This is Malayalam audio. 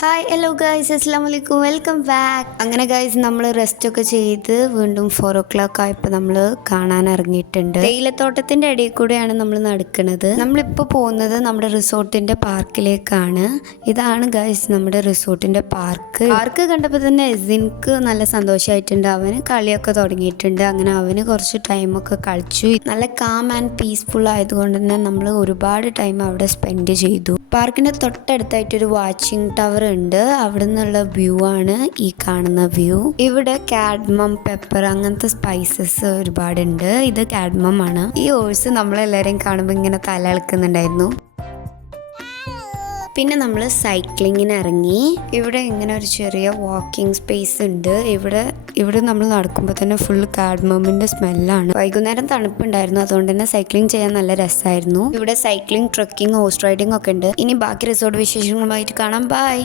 ഹായ് ഹലോ ഗൈസ്, അസ്സാം വലൈക്കും, വെൽക്കം ബാക്ക്. അങ്ങനെ ഗൈസ്, നമ്മൾ റെസ്റ്റൊക്കെ ചെയ്ത് വീണ്ടും 4 o'clock ആയപ്പോൾ നമ്മൾ കാണാൻ ഇറങ്ങിയിട്ടുണ്ട്. തേയിലത്തോട്ടത്തിൻ്റെ ഇടയിൽ കൂടെയാണ് നമ്മൾ നടക്കുന്നത്. നമ്മളിപ്പോൾ പോകുന്നത് നമ്മുടെ റിസോർട്ടിൻ്റെ പാർക്കിലേക്കാണ്. ഇതാണ് ഗൈസ് നമ്മുടെ റിസോർട്ടിൻ്റെ പാർക്ക് കണ്ടപ്പോൾ തന്നെ എസിൻക്ക് നല്ല സന്തോഷമായിട്ടുണ്ട്. അവന് കളിയൊക്കെ തുടങ്ങിയിട്ടുണ്ട്. അങ്ങനെ അവന് കുറച്ച് ടൈമൊക്കെ കളിച്ചു. നല്ല കാം ആൻഡ് പീസ്ഫുൾ ആയതുകൊണ്ട് തന്നെ നമ്മൾ ഒരുപാട് ടൈം അവിടെ സ്പെൻഡ് ചെയ്തു. പാർക്കിൻ്റെ തൊട്ടടുത്തായിട്ടൊരു വാച്ചിങ് ടവർ ഉണ്ട്. അവിടെ നിന്നുള്ള വ്യൂ ആണ് ഈ കാണുന്ന വ്യൂ. ഇവിടെ കാഡ്മം, പെപ്പർ അങ്ങനത്തെ സ്പൈസസ് ഒരുപാടുണ്ട്. ഇത് കാഡ്മം ആണ്. ഈ ഹോഴ്സ് നമ്മളെല്ലാവരെയും കാണുമ്പോൾ ഇങ്ങനെ തല ഇളക്കുന്നുണ്ടായിരുന്നു. പിന്നെ നമ്മൾ സൈക്ലിങ്ങിന് ഇറങ്ങി. ഇവിടെ ഇങ്ങനെ ഒരു ചെറിയ വാക്കിംഗ് സ്പേസ് ഉണ്ട്. ഇവിടെ നമ്മൾ നടക്കുമ്പോൾ തന്നെ ഫുൾ കാഡ്മമിൻ്റെ സ്മെല്ലാണ്. വൈകുന്നേരം തണുപ്പുണ്ടായിരുന്നു, അതുകൊണ്ട് തന്നെ സൈക്ലിംഗ് ചെയ്യാൻ നല്ല രസമായിരുന്നു. ഇവിടെ സൈക്ലിംഗ്, ട്രക്കിംഗ്, ഹോഴ്സ് റൈഡിംഗ് ഒക്കെ ഉണ്ട്. ഇനി ബാക്കി റിസോർട്ട് വിശേഷങ്ങളുമായിട്ട് കാണാം. ബൈ.